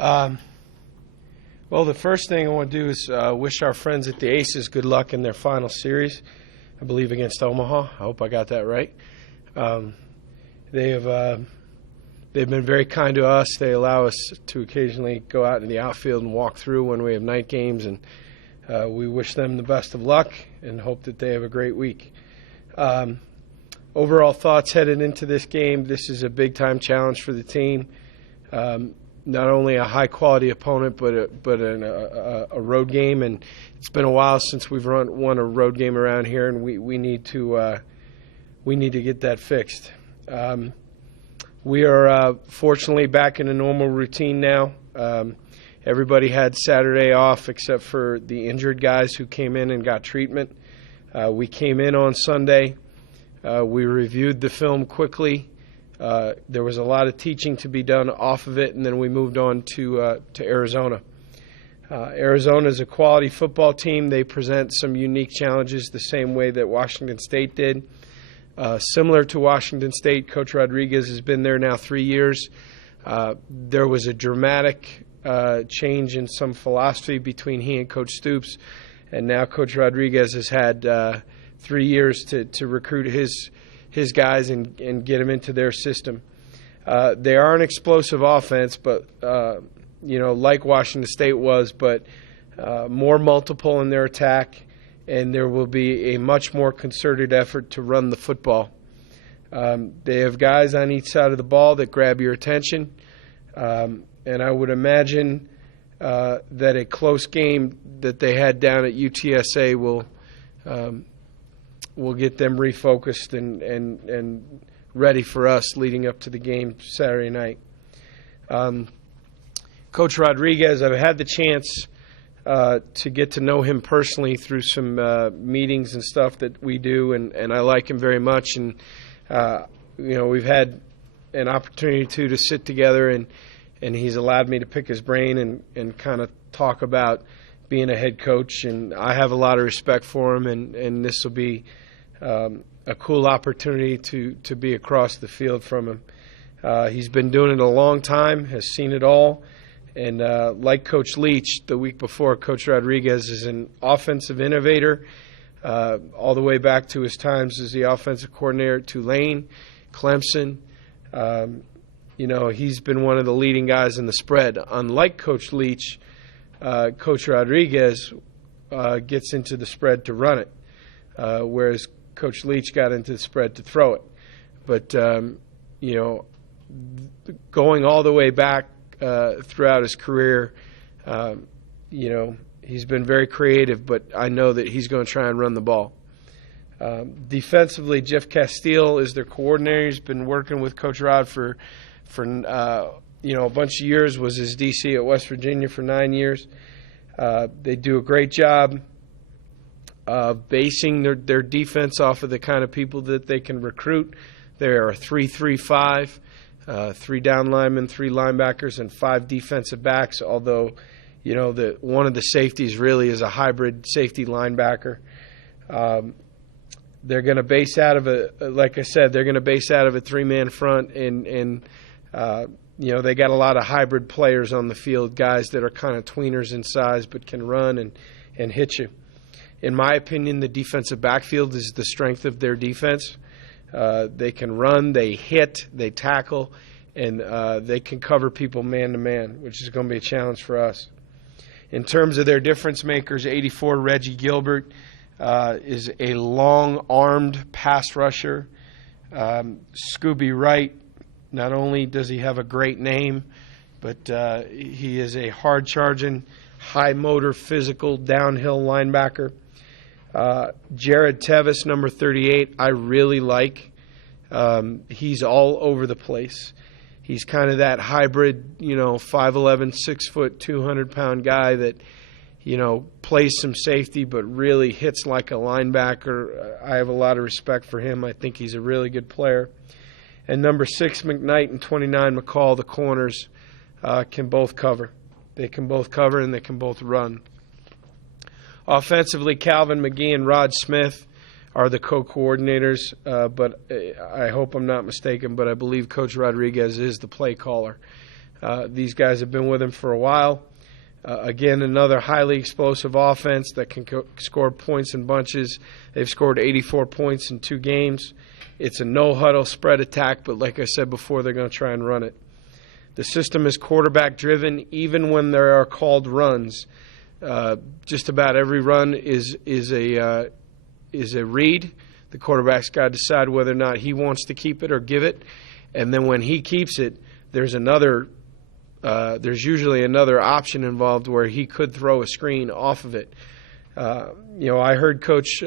Well, the first thing I want to do is wish our friends at the Aces good luck in their final series, I believe against Omaha. I hope I got that right. They've been very kind to us. They allow us to occasionally go out in the outfield and walk through when we have night games, and we wish them the best of luck and hope that they have a great week. Overall thoughts headed into this game: this is a big-time challenge for the team. Not only a high-quality opponent, but a road game, and it's been a while since we've won a road game around here, and we need to get that fixed. We are fortunately back in a normal routine now. Everybody had Saturday off except for the injured guys who came in and got treatment. We came in on Sunday. We reviewed the film quickly. There was a lot of teaching to be done off of it, and then we moved on to Arizona. Arizona is a quality football team. They present some unique challenges the same way that Washington State did. Similar to Washington State, Coach Rodriguez has been there now 3 years. There was a dramatic change in some philosophy between he and Coach Stoops, and now Coach Rodriguez has had 3 years to recruit his guys and get them into their system. They are an explosive offense, but like Washington State was, but more multiple in their attack, and there will be a much more concerted effort to run the football. They have guys on each side of the ball that grab your attention, and I would imagine that a close game that they had down at UTSA will get them refocused and ready for us leading up to the game Saturday night. Coach Rodriguez, I've had the chance to get to know him personally through some meetings and stuff that we do, and I like him very much. And we've had an opportunity to sit together, and he's allowed me to pick his brain and kind of talk about being a head coach. And I have a lot of respect for him, and this will be a cool opportunity to be across the field from him. He's been doing it a long time, has seen it all. And like Coach Leach the week before, Coach Rodriguez is an offensive innovator all the way back to his times as the offensive coordinator at Tulane, Clemson. He's been one of the leading guys in the spread. Unlike Coach Leach, Coach Rodriguez gets into the spread to run it, whereas Coach Leach got into the spread to throw it. But, going all the way back throughout his career, he's been very creative, but I know that he's going to try and run the ball. Defensively, Jeff Castile is their coordinator. He's been working with Coach Rod for a bunch of years, was his DC at West Virginia for 9 years. They do a great job basing their defense off of the kind of people that they can recruit. They are a 3-3-5. 3 down linemen, 3 linebackers, and 5 defensive backs, although, one of the safeties really is a hybrid safety linebacker. They're going to base out of they're going to base out of a 3-man front, and they got a lot of hybrid players on the field, guys that are kind of tweeners in size but can run and hit you. In my opinion, the defensive backfield is the strength of their defense. They can run, they hit, they tackle, and they can cover people man-to-man, which is going to be a challenge for us. In terms of their difference makers, 84 Reggie Gilbert is a long-armed pass rusher. Scooby Wright, not only does he have a great name, but he is a hard-charging, high-motor, physical, downhill linebacker. Jared Tevis, number 38, I really like. He's all over the place. He's kind of that hybrid, 5'11", 6 foot, 200-pound guy that, plays some safety but really hits like a linebacker. I have a lot of respect for him. I think he's a really good player. And number 6, McKnight, and 29, McCall, the corners, can both cover. They can both cover and they can both run. Offensively, Calvin McGee and Rod Smith are the co-coordinators, but I hope I'm not mistaken, but I believe Coach Rodriguez is the play caller. These guys have been with him for a while. Again, another highly explosive offense that can score points in bunches. They've scored 84 points in 2 games. It's a no-huddle spread attack, but like I said before, they're going to try and run it. The system is quarterback-driven, even when there are called runs. Just about every run is a read. The quarterback's got to decide whether or not he wants to keep it or give it. And then when he keeps it, there's usually another option involved where he could throw a screen off of it. I heard Coach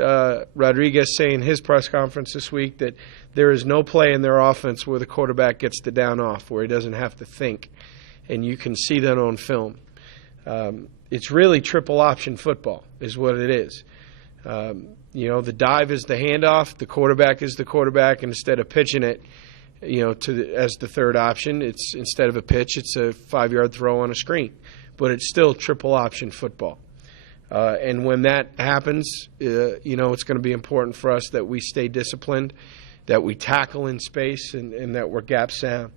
Rodriguez say in his press conference this week that there is no play in their offense where the quarterback gets the down off, where he doesn't have to think. And you can see that on film. It's really triple option football is what it is. The dive is the handoff, the quarterback is the quarterback, and instead of pitching it, as the third option, it's instead of a pitch, it's a 5-yard throw on a screen. But it's still triple option football. And when that happens, it's going to be important for us that we stay disciplined, that we tackle in space, and that we're gap sound.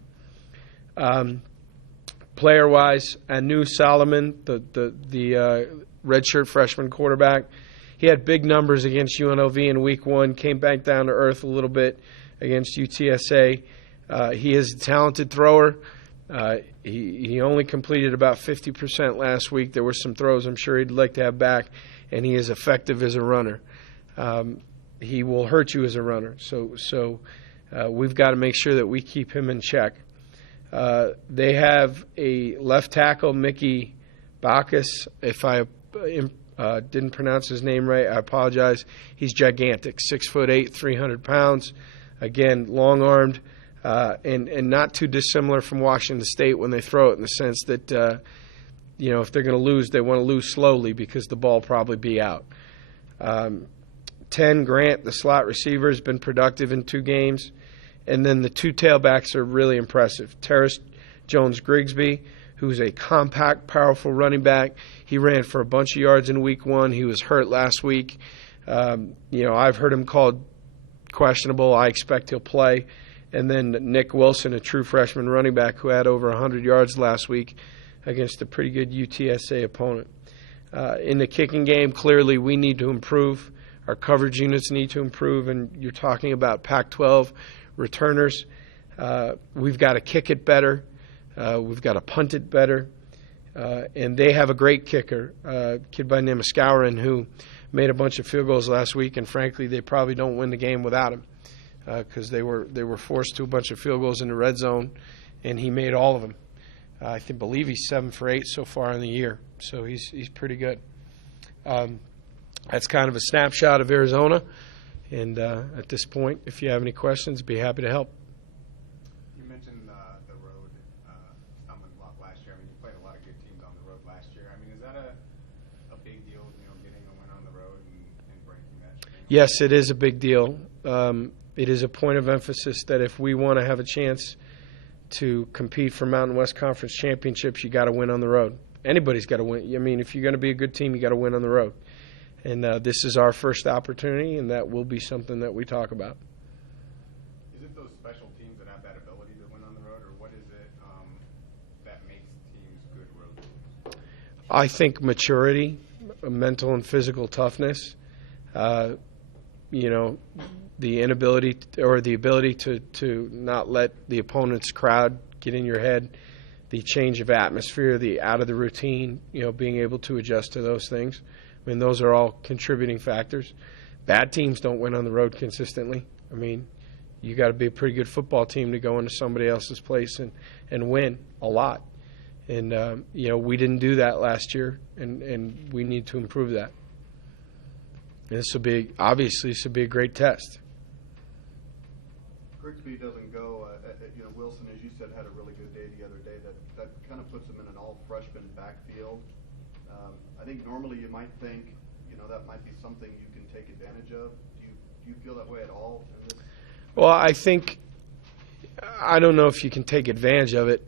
Player-wise, Anu Solomon, the redshirt freshman quarterback, he had big numbers against UNLV in Week 1, came back down to earth a little bit against UTSA. He is a talented thrower. He only completed about 50% last week. There were some throws I'm sure he'd like to have back, and he is effective as a runner. He will hurt you as a runner. So we've got to make sure that we keep him in check. They have a left tackle, Mickey Bacchus. If I didn't pronounce his name right, I apologize. He's gigantic, 6'8", 300 pounds. Again, long-armed, and not too dissimilar from Washington State when they throw it, in the sense that, if they're going to lose, they want to lose slowly because the ball will probably be out. 10, Grant, the slot receiver, has been productive in 2 games. And then the 2 tailbacks are really impressive. Terrace Jones-Grigsby, who's a compact, powerful running back. He ran for a bunch of yards in Week 1. He was hurt last week. I've heard him called questionable. I expect he'll play. And then Nick Wilson, a true freshman running back who had over 100 yards last week against a pretty good UTSA opponent. In the kicking game, clearly we need to improve. Our coverage units need to improve, and you're talking about Pac-12 returners. We've got to kick it better. We've got to punt it better. And they have a great kicker, a kid by the name of Skowron, who made a bunch of field goals last week, and frankly, they probably don't win the game without him because they were forced to a bunch of field goals in the red zone, and he made all of them. I believe he's 7 for 8 so far in the year, so he's pretty good. That's kind of a snapshot of Arizona, and at this point, if you have any questions, be happy to help. You mentioned the road stumbling block last year. I mean, you played a lot of good teams on the road last year. I mean, is that a big deal, getting a win on the road and breaking that streak? Yes, it is a big deal. It is a point of emphasis that if we want to have a chance to compete for Mountain West Conference championships, you got to win on the road. Anybody's got to win. I mean, if you're going to be a good team, you got to win on the road. And this is our first opportunity, and that will be something that we talk about. Is it those special teams that have that ability to win on the road, or what is it that makes teams good road teams? I think maturity, mental and physical toughness, the inability or the ability to not let the opponent's crowd get in your head, the change of atmosphere, the out of the routine, being able to adjust to those things. I mean, those are all contributing factors. Bad teams don't win on the road consistently. I mean, you got to be a pretty good football team to go into somebody else's place and win a lot. And, we didn't do that last year, and we need to improve that. And this will be a great test. Grigsby doesn't go. Wilson, as you said, had a really good day the other day. That kind of puts him in an all-freshman backfield. I think normally you might think, that might be something you can take advantage of. Do you feel that way at all? Well, I don't know if you can take advantage of it,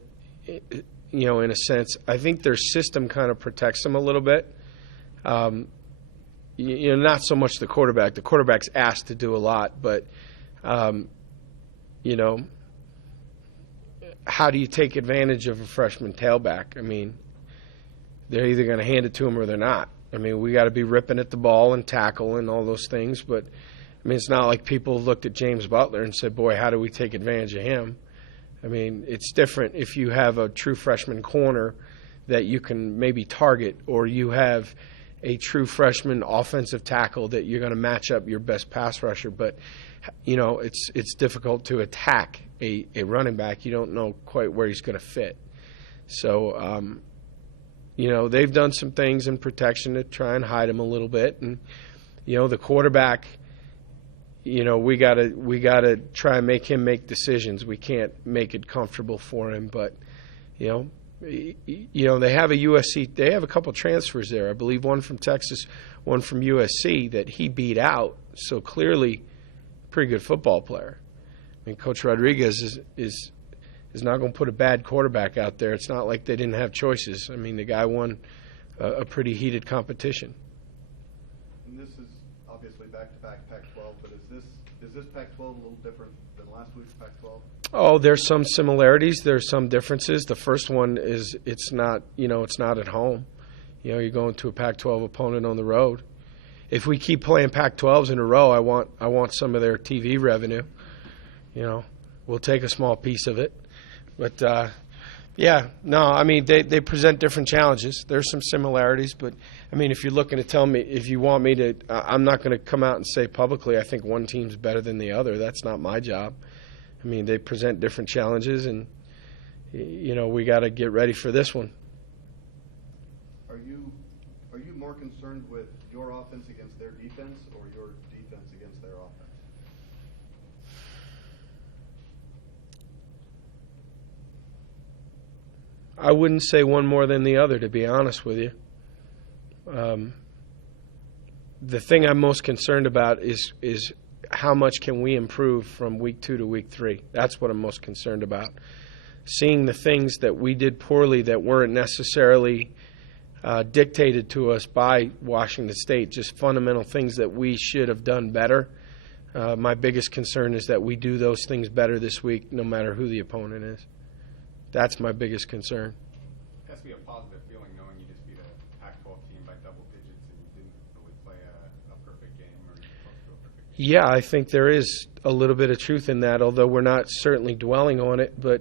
in a sense. I think their system kind of protects them a little bit. Not so much the quarterback. The quarterback's asked to do a lot, but, how do you take advantage of a freshman tailback? I mean, they're either going to hand it to him or they're not. I mean, we got to be ripping at the ball and tackle and all those things. But, I mean, it's not like people looked at James Butler and said, boy, how do we take advantage of him? I mean, it's different if you have a true freshman corner that you can maybe target, or you have a true freshman offensive tackle that you're going to match up your best pass rusher. But, you know, it's difficult to attack a running back. You don't know quite where he's going to fit. So, you know, they've done some things in protection to try and hide him a little bit. And, you know, the quarterback, you know, we gotta try and make him make decisions. We can't make it comfortable for him. But, you know, they have a USC. They have a couple transfers there. I believe one from Texas, one from USC that he beat out. So clearly, pretty good football player. I mean, Coach Rodriguez is not going to put a bad quarterback out there. It's not like they didn't have choices. I mean, the guy won a pretty heated competition. And this is obviously back-to-back Pac-12, but is this Pac-12 a little different than last week's Pac-12? Oh, there's some similarities. There's some differences. The first one is it's not at home. You know, you're going to a Pac-12 opponent on the road. If we keep playing Pac-12s in a row, I want some of their TV revenue. You know, we'll take a small piece of it. But, yeah, no, I mean, they present different challenges. There's some similarities, but, I mean, if you're looking to tell me, if you want me to, I'm not going to come out and say publicly I think one team's better than the other. That's not my job. I mean, they present different challenges, and, you know, we got to get ready for this one. Are you more concerned with your offense against their defense, or your defense against their offense? I wouldn't say one more than the other, to be honest with you. The thing I'm most concerned about is how much can we improve from week 2 to week 3. That's what I'm most concerned about. Seeing the things that we did poorly that weren't necessarily dictated to us by Washington State, just fundamental things that we should have done better. My biggest concern is that we do those things better this week, no matter who the opponent is. That's my biggest concern. It has to be a positive feeling knowing you just beat a Pac-12 team by double digits and you didn't really play a perfect game or close to a perfect game. Yeah, I think there is a little bit of truth in that, although we're not certainly dwelling on it. But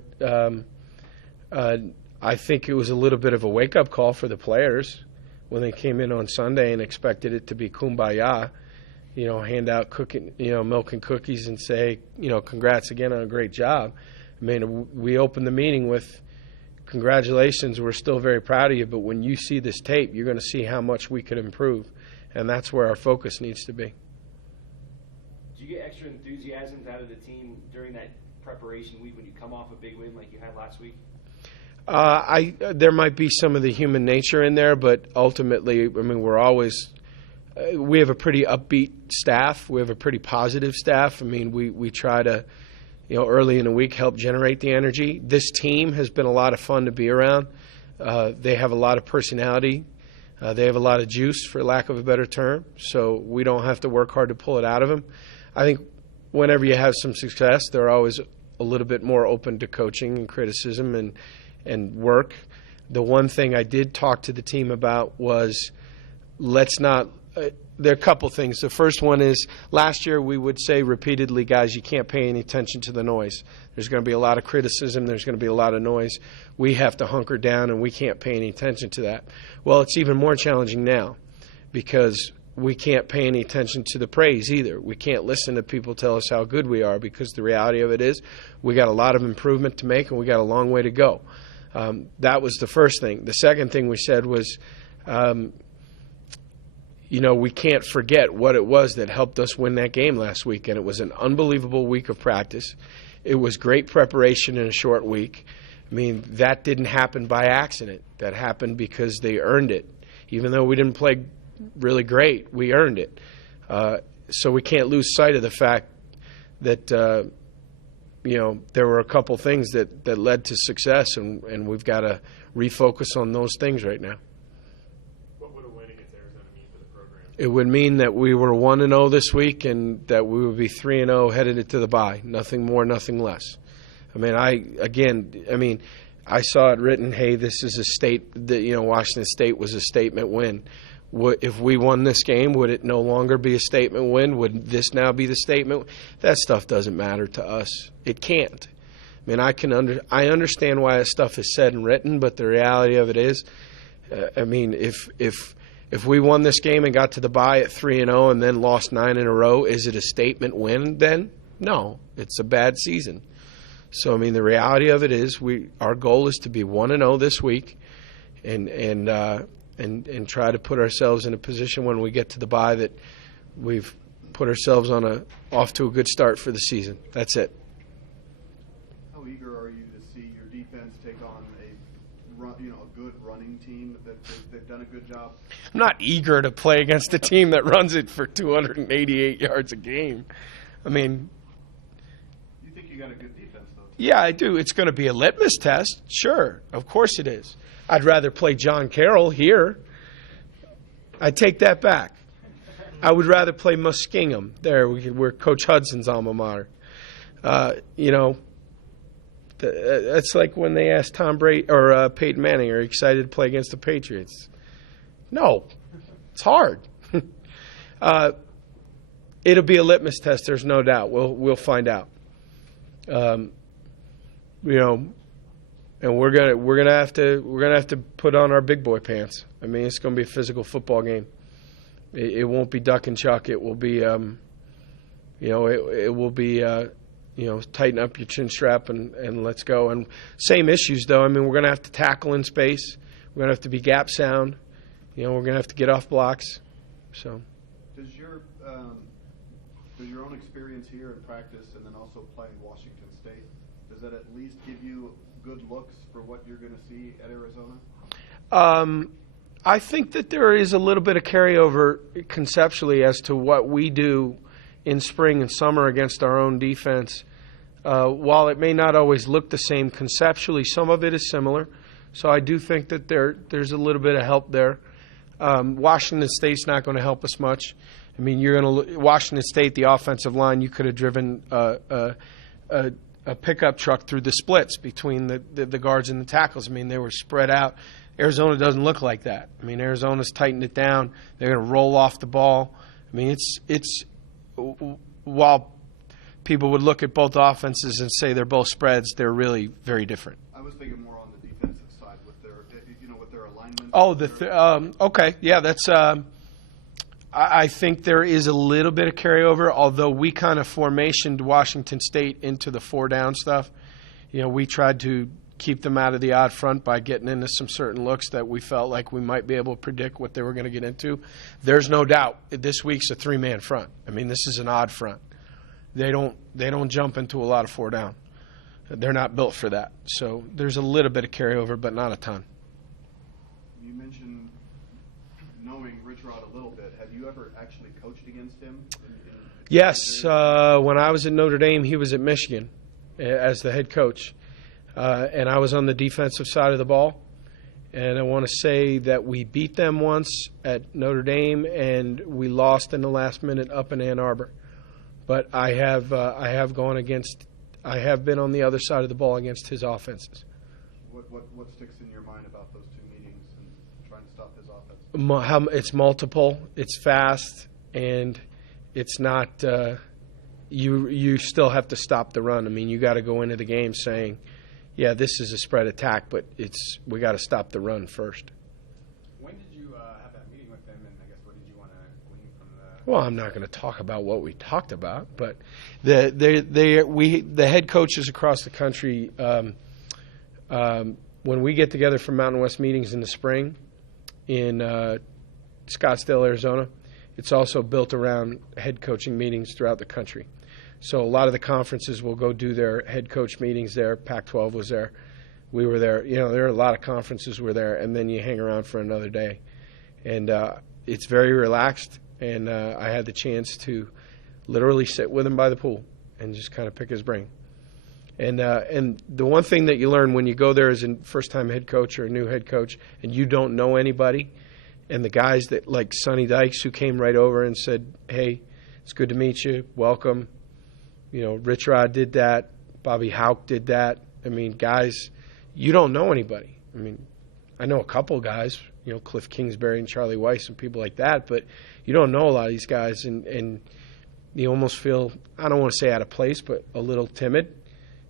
I think it was a little bit of a wake-up call for the players when they came in on Sunday and expected it to be kumbaya, you know, hand out milk and cookies and say, you know, congrats again on a great job. I mean, we opened the meeting with, congratulations, we're still very proud of you, but when you see this tape, you're going to see how much we could improve, and that's where our focus needs to be. Did you get extra enthusiasm out of the team during that preparation week when you come off a big win like you had last week? There might be some of the human nature in there, but ultimately, I mean, we have a pretty upbeat staff. We have a pretty positive staff. I mean, we try to, you know, early in the week help generate the energy. This team has been a lot of fun to be around. They have a lot of personality. They have a lot of juice, for lack of a better term, so we don't have to work hard to pull it out of them. I think whenever you have some success, they're always a little bit more open to coaching and criticism and work. The one thing I did talk to the team about was let's not there are a couple things. The first one is last year we would say repeatedly, guys, you can't pay any attention to the noise. There's going to be a lot of criticism. There's going to be a lot of noise. We have to hunker down, and we can't pay any attention to that. Well, it's even more challenging now because we can't pay any attention to the praise either. We can't listen to people tell us how good we are because the reality of it is we got a lot of improvement to make, and we got a long way to go. That was the first thing. The second thing we said was, you know, we can't forget what it was that helped us win that game last week, and it was an unbelievable week of practice. It was great preparation in a short week. I mean, that didn't happen by accident. That happened because they earned it. Even though we didn't play really great, we earned it. So we can't lose sight of the fact that, you know, there were a couple things that led to success, and we've got to refocus on those things right now. It would mean that we were 1-0 this week and that we would be 3-0 headed into the bye. Nothing more, nothing less. I mean, I saw it written, hey, this is a state that, Washington State was a statement win. If we won this game, would it no longer be a statement win? Would this now be the statement? That stuff doesn't matter to us. It can't. I mean, I understand why that stuff is said and written, but the reality of it is, if we won this game and got to the bye at 3-0 and then lost 9 in a row, is it a statement win then? No, it's a bad season. So, I mean, the reality of it is our goal is to be 1-0 this week and try to put ourselves in a position when we get to the bye that we've put ourselves off to a good start for the season. That's it. How eager are you to see your defense take on a good running team that they've done a good job? I'm not eager to play against a team that runs it for 288 yards a game. I mean, you think you got a good defense, though? Yeah, I do. It's going to be a litmus test. Sure, of course it is. I'd rather play John Carroll here. I take that back. I would rather play Muskingum there, where Coach Hudson's alma mater. That's like when they asked Tom Brady or Peyton Manning, "Are you excited to play against the Patriots?" No, it's hard. It'll be a litmus test. There's no doubt. We'll find out. And we're gonna have to put on our big boy pants. I mean, it's gonna be a physical football game. It won't be duck and chuck. It will be, it will be, tighten up your chin strap and let's go. And same issues though. I mean, we're gonna have to tackle in space. We're gonna have to be gap sound. We're gonna have to get off blocks. So. Does your own experience here in practice and then also playing Washington State, does that at least give you good looks for what you're going to see at Arizona? I think that there is a little bit of carryover conceptually as to what we do in spring and summer against our own defense. While it may not always look the same conceptually, some of it is similar. So I do think that there's a little bit of help there. Washington State's not going to help us much. I mean, Washington State, the offensive line, you could have driven a pickup truck through the splits between the guards and the tackles. I mean, they were spread out. Arizona doesn't look like that. I mean, Arizona's tightened it down. They're going to roll off the ball. I mean, it's while people would look at both offenses and say they're both spreads, they're really very different. I was thinking more on the defensive side with their alignment. Oh, okay, yeah, that's. I think there is a little bit of carryover, although we kind of formationed Washington State into the 4-down stuff. We tried to keep them out of the odd front by getting into some certain looks that we felt like we might be able to predict what they were going to get into. There's no doubt this week's a 3-man front. I mean, this is an odd front. They don't jump into a lot of 4-down. They're not built for that. So there's a little bit of carryover, but not a ton. You mentioned knowing Rich Rod a little bit. Have you ever actually coached against him? Yes. When I was at Notre Dame, he was at Michigan as the head coach. And I was on the defensive side of the ball. And I want to say that we beat them once at Notre Dame, and we lost in the last minute up in Ann Arbor. But I have been on the other side of the ball against his offenses. What sticks in your mind about those two meetings and trying to stop his offense? It's multiple, it's fast, and it's not. You still have to stop the run. I mean, you got to go into the game saying, yeah, this is a spread attack, but we got to stop the run first. When did you have that meeting with them, and I guess what did you want to glean from the? Well, I'm not going to talk about what we talked about, but the head coaches across the country, when we get together for Mountain West meetings in the spring in Scottsdale, Arizona, it's also built around head coaching meetings throughout the country. So a lot of the conferences will go do their head coach meetings there. Pac-12 was there. We were there. There are a lot of conferences were there, and then you hang around for another day. And it's very relaxed, and I had the chance to literally sit with him by the pool and just kind of pick his brain. And the one thing that you learn when you go there as a first-time head coach or a new head coach and you don't know anybody, and the guys that like Sonny Dykes who came right over and said, hey, it's good to meet you, welcome. Rich Rod did that. Bobby Houck did that. I mean, guys, you don't know anybody. I mean, I know a couple guys, Cliff Kingsbury and Charlie Weiss and people like that, but you don't know a lot of these guys, and you almost feel, I don't want to say out of place, but a little timid.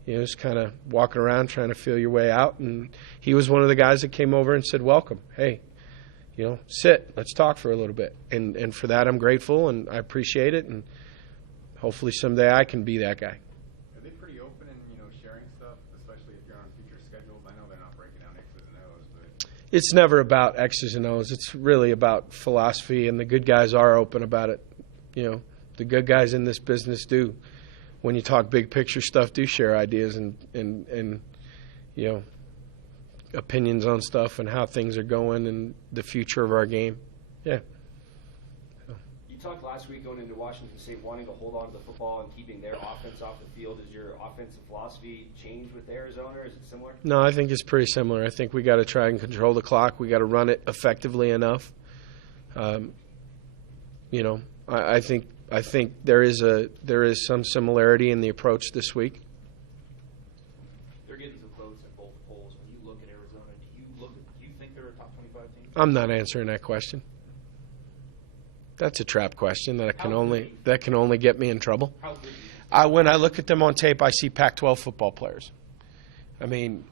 Just kind of walking around trying to feel your way out. And he was one of the guys that came over and said, welcome. Hey, sit. Let's talk for a little bit. And for that, I'm grateful, and I appreciate it. And hopefully someday I can be that guy. Are they pretty open in, sharing stuff, especially if you're on future schedules? I know they're not breaking down X's and O's, but It's never about X's and O's. It's really about philosophy, and the good guys are open about it. The good guys in this business do. When you talk big picture stuff, do share ideas and opinions on stuff and how things are going and the future of our game. Yeah. You talked last week going into Washington State wanting to hold on to the football and keeping their offense off the field. Has your offensive philosophy changed with Arizona, or is it similar? No, I think it's pretty similar. I think we got to try and control the clock. We got to run it effectively enough. I think there is some similarity in the approach this week. They're getting so close in both polls. When you look at Arizona, do you think they're a top 25 team? I'm not answering that question. That's a trap question that can only get me in trouble. How good do you think? When I look at them on tape, I see Pac-12 football players. I mean,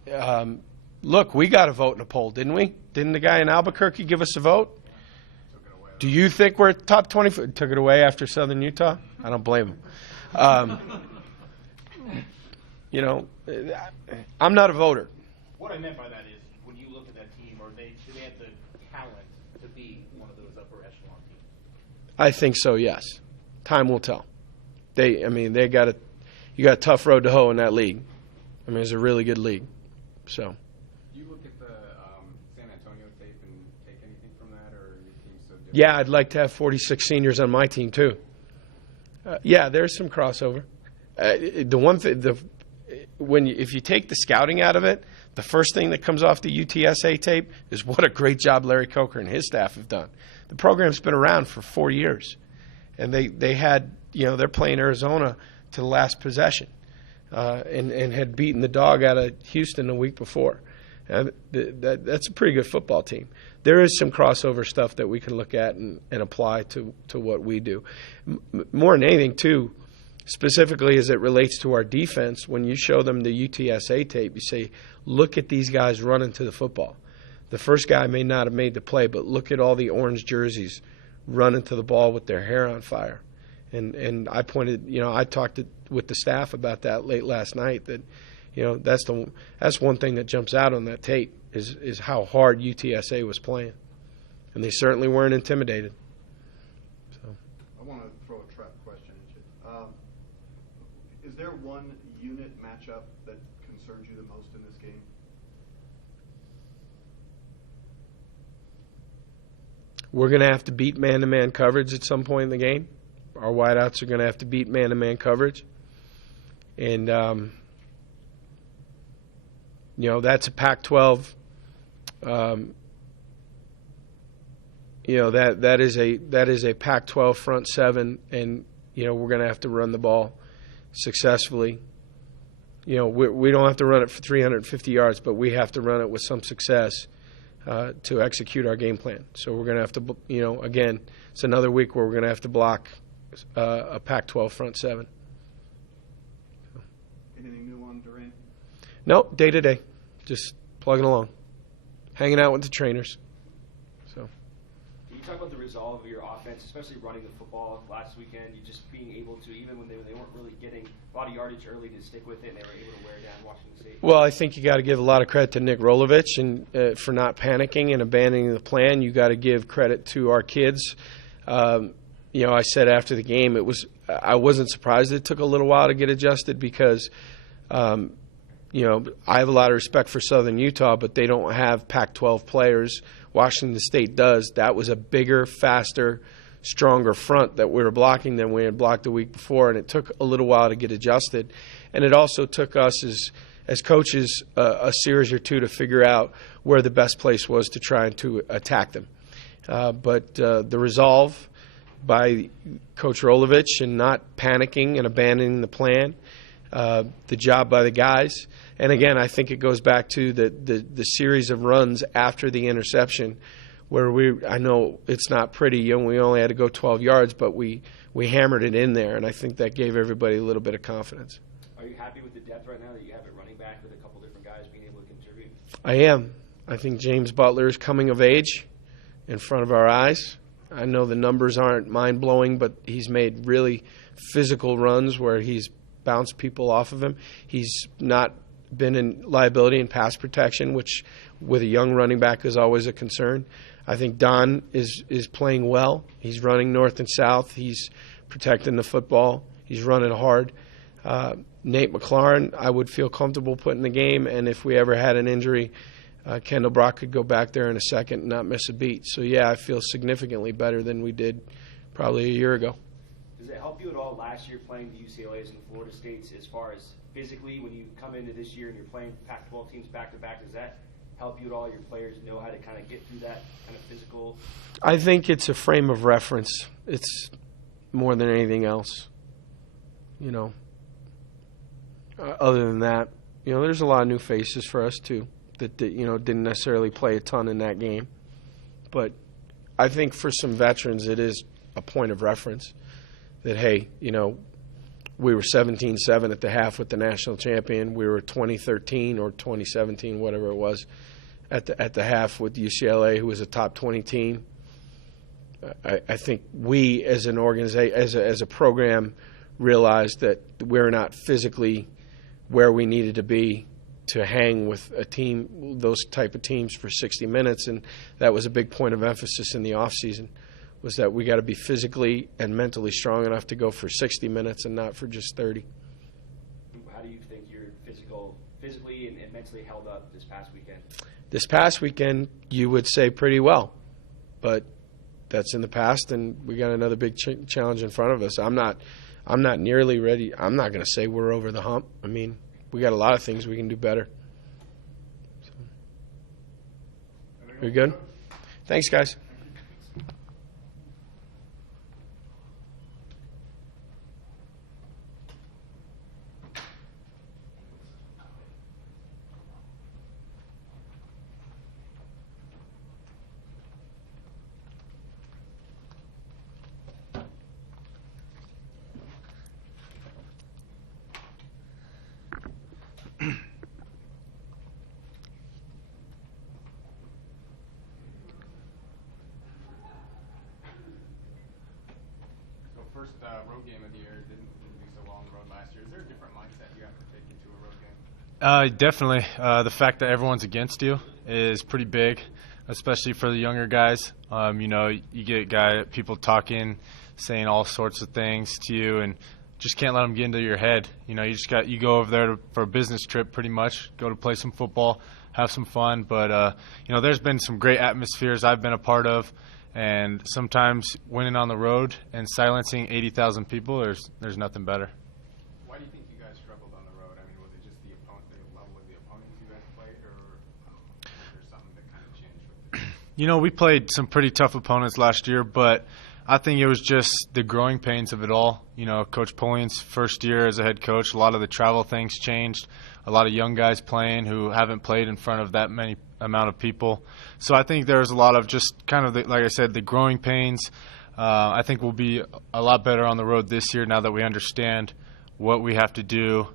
look, we got a vote in a poll, didn't we? Didn't the guy in Albuquerque give us a vote? Do you think we're top 20? Took it away after Southern Utah? I don't blame him. I'm not a voter. What I meant by that is, when you look at that team, do they have the talent to be one of those upper echelon teams? I think so, yes. Time will tell. You got a tough road to hoe in that league. I mean, it's a really good league. So. Do you look at the San Antonio tape and take anything from that, or your team's so different? Yeah, I'd like to have 46 seniors on my team too. Yeah, there's some crossover. The one thing, if you take the scouting out of it, the first thing that comes off the UTSA tape is what a great job Larry Coker and his staff have done. The program's been around for 4 years, and they had, they're playing Arizona to the last possession, and had beaten the dog out of Houston the week before. That's a pretty good football team. There is some crossover stuff that we can look at and apply to what we do. More than anything, too, specifically as it relates to our defense, when you show them the UTSA tape, you say, look at these guys running to the football. The first guy may not have made the play, but look at all the orange jerseys running to the ball with their hair on fire. And I pointed, I talked with the staff about that late last night, that that's one thing that jumps out on that tape is how hard UTSA was playing, and they certainly weren't intimidated. So I want to throw a trap question at you. Is there one unit matchup that concerns you the most in this game? we're going to have to beat man-to-man coverage at some point in the game. Our wideouts are going to have to beat man-to-man coverage, and that's a Pac-12. That is a Pac-12 front seven, and we're going to have to run the ball successfully. We don't have to run it for 350 yards, but we have to run it with some success to execute our game plan. So we're going to have to, again, it's another week where we're going to have to block a Pac-12 front seven. Anything new on Durant? Nope, day to day, just plugging along, hanging out with the trainers. So. Can you talk about the resolve of your offense, especially running the football last weekend? You just being able to, even when they weren't really getting a lot of yardage early, to stick with it, and they were able to wear down Washington State. Well, I think you got to give a lot of credit to Nick Rolovich and for not panicking and abandoning the plan. You got to give credit to our kids. I said after the game, I wasn't surprised it took a little while to get adjusted because, I have a lot of respect for Southern Utah, but they don't have Pac-12 players. Washington State does. That was a bigger, faster, stronger front that we were blocking than we had blocked the week before, and it took a little while to get adjusted. And it also took us as coaches a series or two to figure out where the best place was to try and to attack them. But the resolve by Coach Rolovich and not panicking and abandoning the plan the job by the guys. And again, I think it goes back to the series of runs after the interception, where I know it's not pretty, and we only had to go 12 yards, but we hammered it in there, and I think that gave everybody a little bit of confidence. Are you happy with the depth right now that you have at running back with a couple different guys being able to contribute? I am. I think James Butler is coming of age in front of our eyes. I know the numbers aren't mind-blowing, but he's made really physical runs where he's bounced people off of him. He's not been in liability in pass protection, which with a young running back is always a concern. I think Don is playing well. He's running north and south. He's protecting the football. He's running hard. Nate McLaurin, I would feel comfortable putting in the game, and if we ever had an injury, Kendall Brock could go back there in a second and not miss a beat. So, yeah, I feel significantly better than we did probably a year ago. Does it help you at all last year playing the UCLA's and the Florida States as far as physically when you come into this year and you're playing Pac-12 teams back-to-back? Does that help you at all? Your players know how to kind of get through that kind of physical? I think it's a frame of reference. It's more than anything else, you know. Other than that, you know, there's a lot of new faces for us too that you know, didn't necessarily play a ton in that game. But I think for some veterans it is a point of reference that, hey, you know, we were 17-7 at the half with the national champion. We were 2013 or 2017, whatever it was, at the half with UCLA, who was a top 20 team. I think we as an organization, as a program, realized that we're not physically where we needed to be to hang with a team, those type of teams, for 60 minutes, and that was a big point of emphasis in the off season, was that we got to be physically and mentally strong enough to go for 60 minutes and not for just 30. How do you think you're physically and mentally held up this past weekend? This past weekend, you would say pretty well, but that's in the past, and we got another big challenge in front of us. I'm not nearly ready. I'm not going to say we're over the hump. I mean, we got a lot of things we can do better. So. We good? Thanks, guys. First road game of the year, didn't do so well on the road last year. Is there a different mindset you have to take into a road game? Definitely. The fact that everyone's against you is pretty big, especially for the younger guys. You know, you get people talking, saying all sorts of things to you, and just can't let them get into your head. You know, you go over there for a business trip, pretty much, go to play some football, have some fun. But you know, there's been some great atmospheres I've been a part of. And sometimes winning on the road and silencing 80,000 people, there's nothing better. Why do you think you guys struggled on the road? I mean, was it just the level of the opponents you guys played, or was there something that kind of changed with it? You know, we played some pretty tough opponents last year, but I think it was just the growing pains of it all. You know, Coach Polian's first year as a head coach, a lot of the travel things changed. A lot of young guys playing who haven't played in front of that many amount of people. So I think there's a lot of just kind of, like I said, the growing pains. I think we'll be a lot better on the road this year now that we understand what we have to do,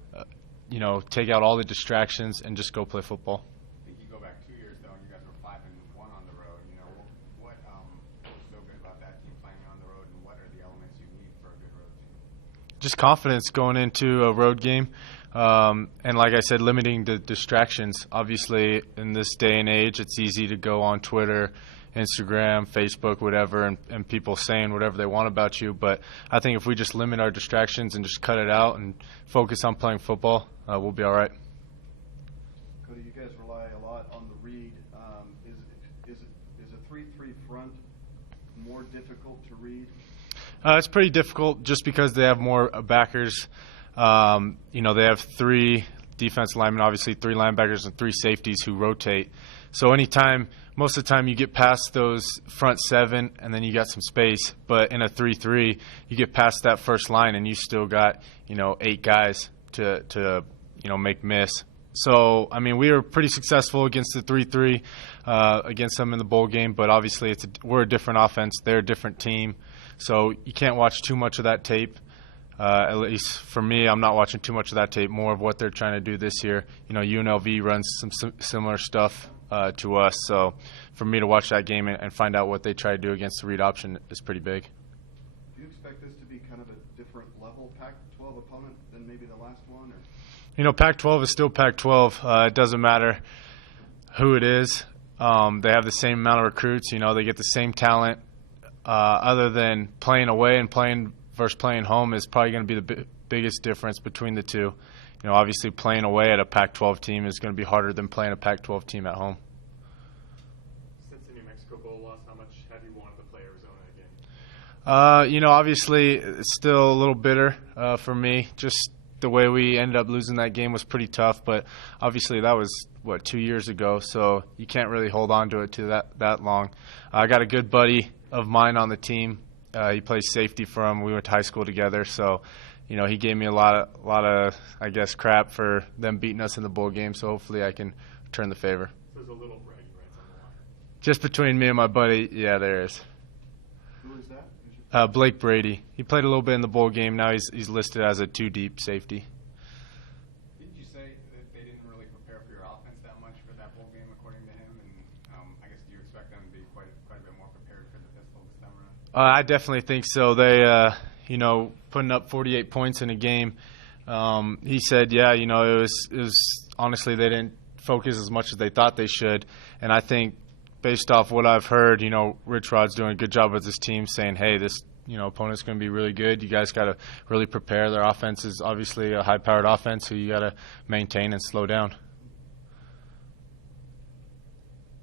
you know, take out all the distractions and just go play football. I think you go back 2 years, though, and you guys were 5-1 on the road. You know, what was so good about that team playing on the road, and what are the elements you need for a good road team? Just confidence going into a road game. And like I said, limiting the distractions. Obviously, in this day and age, it's easy to go on Twitter, Instagram, Facebook, whatever, and people saying whatever they want about you. But I think if we just limit our distractions and just cut it out and focus on playing football, we'll be all right. Cody, you guys rely a lot on the read. Is a 3-3 front more difficult to read? It's pretty difficult just because they have more backers. You know, they have 3 defensive linemen, obviously 3 linebackers and 3 safeties who rotate. So most of the time you get past those front 7 and then you got some space. But in a 3-3, you get past that first line and you still got, you know, 8 guys to make miss. So, I mean, we were pretty successful against the 3-3 against them in the bowl game, but obviously we're a different offense. They're a different team. So you can't watch too much of that tape. At least for me, I'm not watching too much of that tape, more of what they're trying to do this year. UNLV runs some similar stuff to us. So for me to watch that game and find out what they try to do against the read option is pretty big. Do you expect this to be kind of a different level Pac-12 opponent than maybe the last one? Pac-12 is still Pac-12. It doesn't matter who it is. They have the same amount of recruits. They get the same talent. Other than playing away and playing versus playing home is probably going to be the biggest difference between the two. Obviously playing away at a Pac-12 team is going to be harder than playing a Pac-12 team at home. Since the New Mexico Bowl loss, how much have you wanted to play Arizona again? Obviously it's still a little bitter for me. Just the way we ended up losing that game was pretty tough, but obviously that was, 2 years ago, so you can't really hold on to it that long. I got a good buddy of mine on the team. He plays safety for him. We went to high school together, so he gave me a lot of I guess crap for them beating us in the bowl game. So hopefully I can return the favor. So there's a little bragging rights on the line. Just between me and my buddy, yeah, there is. Who is that? Blake Brady. He played a little bit in the bowl game. Now he's listed as a 2-deep safety. Didn't you say that they didn't really prepare for your offense that much for that bowl game, according to him? And I guess do you expect them to be quite a bit more prepared for the pistol this time around? I definitely think so. They, putting up 48 points in a game. He said, it was honestly they didn't focus as much as they thought they should, and I think based off what I've heard, Rich Rod's doing a good job with his team, saying, hey, this opponent's going to be really good. You guys got to really prepare. Their offense is obviously a high-powered offense, so you got to maintain and slow down.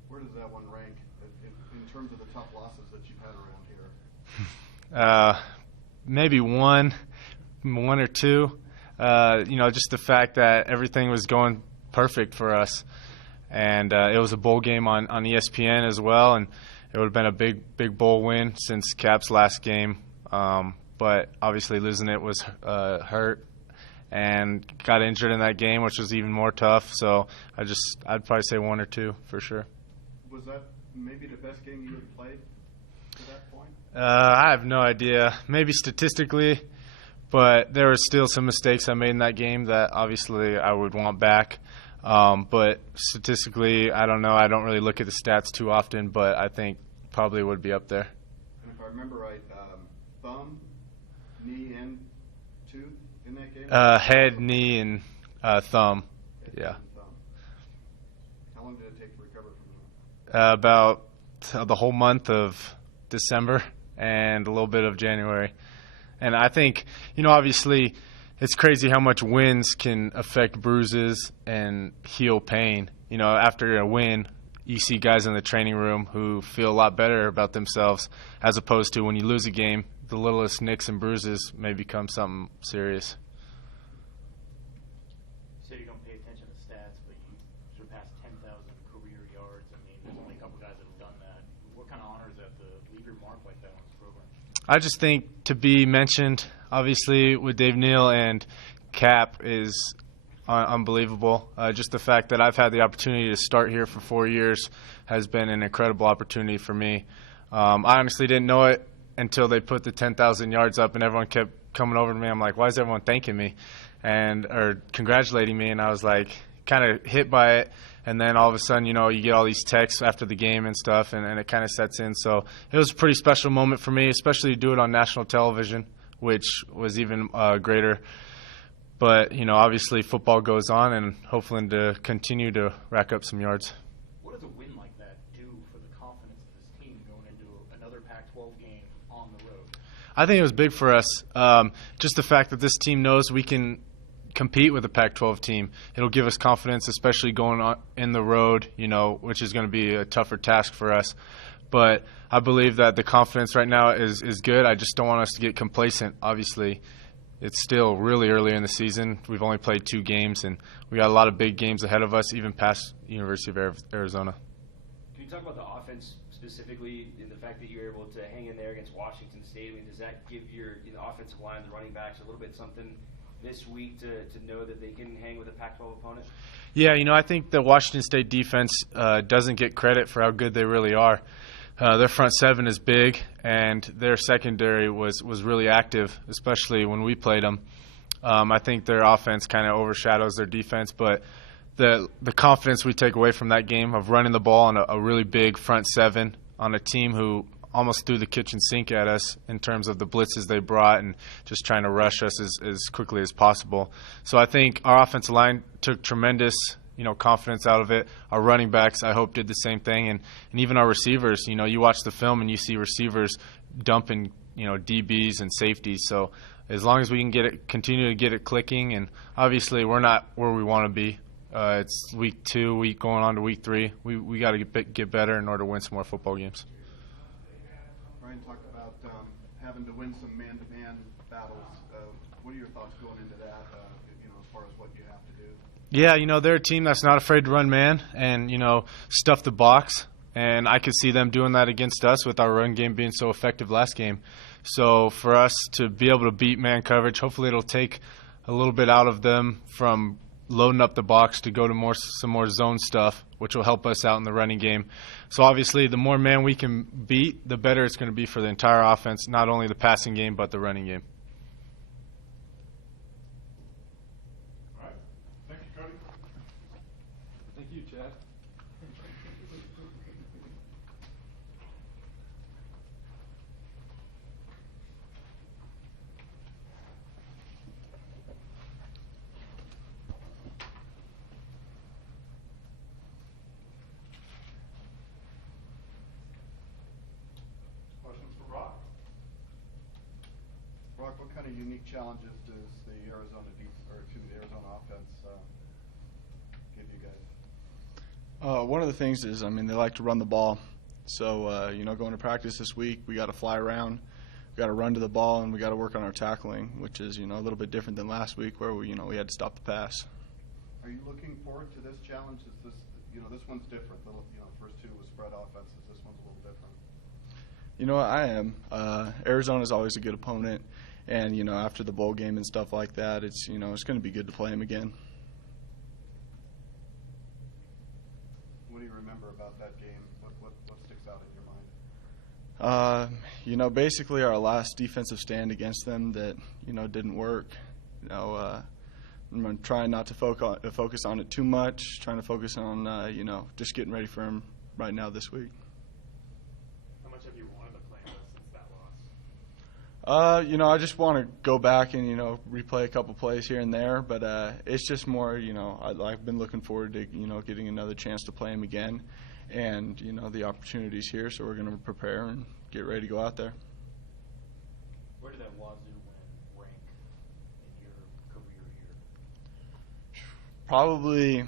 Where does that one rank in terms of the tough losses that you've had around here? Maybe one or two. Just the fact that everything was going perfect for us. And it was a bowl game on ESPN as well, and it would have been a big bowl win since Cap's last game. But obviously losing it was hurt and got injured in that game, which was even more tough. So I'd probably say one or two for sure. Was that maybe the best game you had played to that point? I have no idea. Maybe statistically, but there were still some mistakes I made in that game that obviously I would want back. But statistically, I don't know. I don't really look at the stats too often, but I think probably would be up there. And if I remember right, thumb, knee, and tooth in that game? Head, knee, and thumb. Yeah. Thumb. How long did it take to recover from that? About the whole month of December and a little bit of January. And I think, obviously it's crazy how much wins can affect bruises and heal pain. After a win, you see guys in the training room who feel a lot better about themselves, as opposed to when you lose a game, the littlest nicks and bruises may become something serious. You say you don't pay attention to stats, but you surpassed 10,000 career yards. I mean, there's only a couple guys that have done that. What kind of honor is that to leave your mark like that on this program? I just think to be mentioned, obviously, with Dave Neal and Cap is unbelievable. Just the fact that I've had the opportunity to start here for 4 years has been an incredible opportunity for me. I honestly didn't know it until they put the 10,000 yards up and everyone kept coming over to me. I'm like, why is everyone thanking me or congratulating me? And I was like kind of hit by it. And then all of a sudden, you get all these texts after the game and stuff, and it kind of sets in. So it was a pretty special moment for me, especially to do it on national television, which was even greater. But, obviously football goes on, and hopefully to continue to rack up some yards. What does a win like that do for the confidence of this team going into another Pac-12 game on the road? I think it was big for us. Just the fact that this team knows we can compete with a Pac-12 team. It'll give us confidence, especially going on in the road, which is going to be a tougher task for us. But I believe that the confidence right now is good. I just don't want us to get complacent. Obviously, it's still really early in the season. We've only played 2 games, and we got a lot of big games ahead of us, even past University of Arizona. Can you talk about the offense specifically, and the fact that you're able to hang in there against Washington State? I mean, does that give your offensive line, the running backs, a little bit something this week to know that they can hang with a Pac-12 opponent? Yeah, I think the Washington State defense doesn't get credit for how good they really are. Their front seven is big, and their secondary was really active, especially when we played them. I think their offense kind of overshadows their defense, but the confidence we take away from that game of running the ball on a really big front seven on a team who almost threw the kitchen sink at us in terms of the blitzes they brought and just trying to rush us as quickly as possible. So I think our offensive line took tremendous confidence out of it. Our running backs, I hope, did the same thing, and even our receivers. You watch the film and you see receivers dumping DBs and safeties. So as long as we can continue to get it clicking, and obviously we're not where we want to be. It's week 2, going on to week 3. We got to get better in order to win some more football games. Brian talked about having to win some man-to-man battles. What are your thoughts going into that? As far as what you have to do. Yeah, they're a team that's not afraid to run man and stuff the box. And I could see them doing that against us with our run game being so effective last game. So for us to be able to beat man coverage, hopefully it'll take a little bit out of them from loading up the box to go to some more zone stuff, which will help us out in the running game. So obviously the more man we can beat, the better it's going to be for the entire offense, not only the passing game but the running game. All right. Thank you, Cody. Thank you, Chad. Questions for Brock? Brock, what kind of unique challenges does the Arizona offense give you guys? One of the things is, they like to run the ball. So, going to practice this week, we got to fly around, we got to run to the ball, and we got to work on our tackling, which is, a little bit different than last week where we had to stop the pass. Are you looking forward to this challenge? Is this, this one's different. The first 2 was spread offenses. This one's a little different. I am. Arizona's always a good opponent, and, after the bowl game and stuff like that, it's, it's going to be good to play them again. What do you remember about that game? What sticks out in your mind? Basically our last defensive stand against them that, didn't work. I'm trying not to focus on it too much, trying to focus on, just getting ready for them right now this week. How much have you wanted to play since that loss? I just want to go back and, replay a couple plays here and there, but it's just more, I've been looking forward to, getting another chance to play him again, and, the opportunity's here, so we're going to prepare and get ready to go out there. Where did that Wazoo win rank in your career here? Probably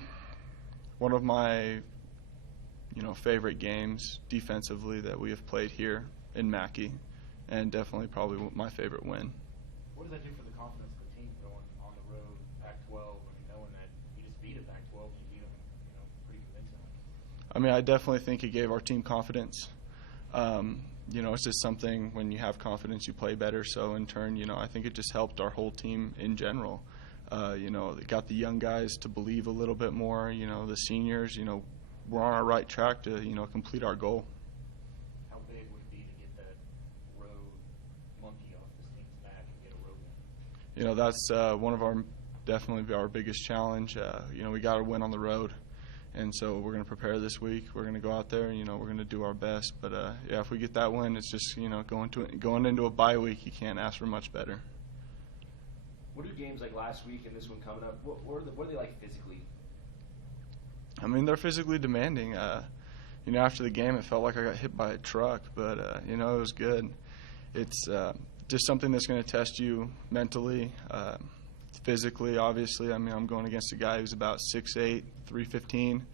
one of my, favorite games defensively that we have played here in Mackey, and definitely probably my favorite win. What does that do for the confidence of the team going on the road, Pac-12, knowing that you just beat a Pac-12 and you beat them, pretty convincingly? I definitely think it gave our team confidence. It's just something when you have confidence, you play better. So in turn, I think it just helped our whole team in general. It got the young guys to believe a little bit more. The seniors, we're on our right track to, complete our goal. How big would it be to get that road monkey off this team's back and get a road win? That's one of definitely our biggest challenge. We got to win on the road. And so we're going to prepare this week. We're going to go out there, we're going to do our best. But, if we get that win, it's just, going into a bye week, you can't ask for much better. What are games like last week and this one coming up? What are they like physically? They're physically demanding. After the game, it felt like I got hit by a truck. But, it was good. It's just something that's going to test you mentally, physically, obviously. I'm going against a guy who's about 6'8", 315.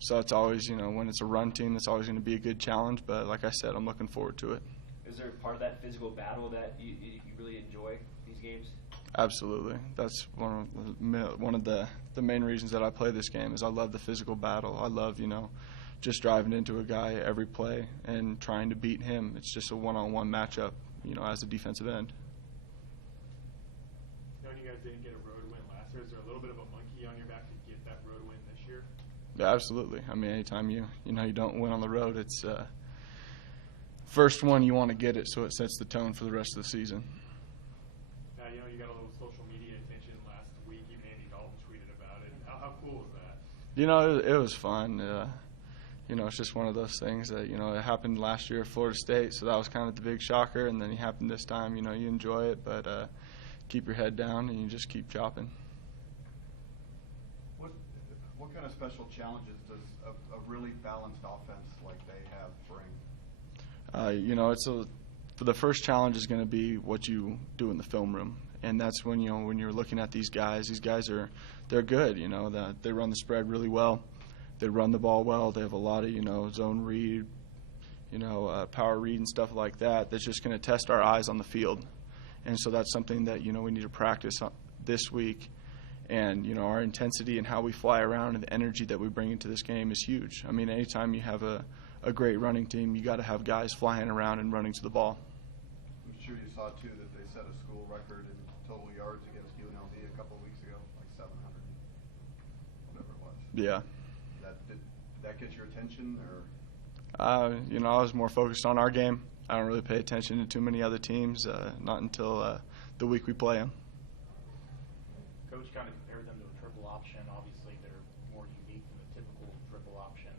So it's always, when it's a run team, that's always going to be a good challenge. But like I said, I'm looking forward to it. Is there part of that physical battle that you really enjoy these games? Absolutely. That's one of the main reasons that I play this game is I love the physical battle. I love, just driving into a guy every play and trying to beat him. It's just a one-on-one matchup, as a defensive end. Knowing you guys guys didn't get a road win last year. Is there a little bit of a monkey on your back to get that road win this year? Yeah, absolutely. I mean, anytime you don't win on the road, it's first one you want to get it, so it sets the tone for the rest of the season. Now, you got a little social media attention last week. Even Andy Dalton tweeted about it. How cool was that? It was fun. It's just one of those things that, it happened last year at Florida State, so that was kind of the big shocker, and then it happened this time. You enjoy it, but keep your head down and you just keep chopping. What kind of special challenges does a really balanced offense like they have bring? For the first challenge is going to be what you do in the film room, and that's when when you're looking at these guys. These guys they're good. They run the spread really well. They run the ball well. They have a lot of zone read, power read and stuff like that. That's just going to test our eyes on the field, and so that's something that we need to practice this week. And our intensity and how we fly around and the energy that we bring into this game is huge. I mean, anytime you have a great running team, you got to have guys flying around and running to the ball. I'm sure you saw too that they set a school record in total yards against UNLV a couple of weeks ago, like 700, whatever it was. Yeah. Did that get your attention, or? I was more focused on our game. I don't really pay attention to too many other teams, not until the week we play them. Coach kind of compared them to a triple option. Obviously, they're more unique than the typical triple option.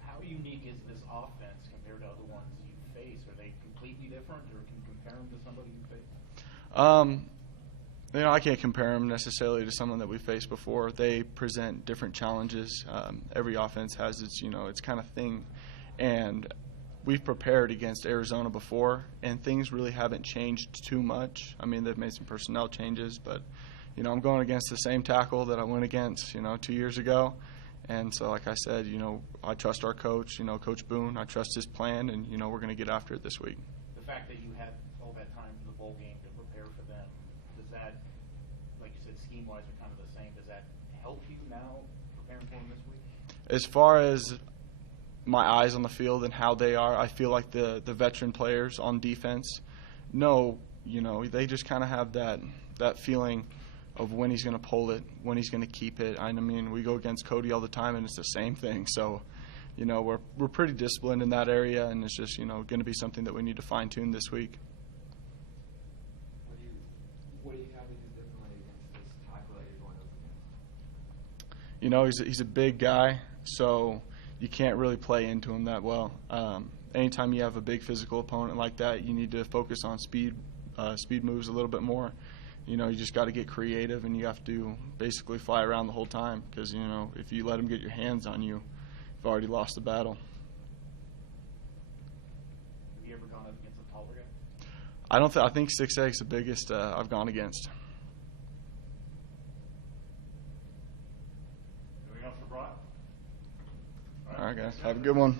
How unique is this offense compared to other ones you face? Are they completely different, or can you compare them to somebody you face? I can't compare them necessarily to someone that we faced before. They present different challenges. Every offense has its kind of thing, and we've prepared against Arizona before, and things really haven't changed too much. I mean, they've made some personnel changes, but I'm going against the same tackle that I went against 2 years ago, and so like I said, I trust our coach, Coach Boone. I trust his plan, and we're going to get after it this week. The fact that you had all that time for the bowl game to prepare for them, does that, like you said, scheme-wise are kind of the same, does that help you now preparing for them this week? As far as my eyes on the field and how they are, I feel like the veteran players on defense know, they just kind of have that feeling of when he's going to pull it, when he's going to keep it. I mean, we go against Cody all the time, and it's the same thing. So, we're pretty disciplined in that area, and it's just, going to be something that we need to fine-tune this week. What do you have to do differently against this tackle that you're going up against? He's a big guy, so you can't really play into him that well. Anytime you have a big physical opponent like that, you need to focus on speed moves a little bit more. You just got to get creative, and you have to basically fly around the whole time because, if you let them get your hands on you, you've already lost the battle. Have you ever gone up against a taller guy? I think 6'8" is the biggest I've gone against. Anything else for Brock? All right, guys. Have a good one.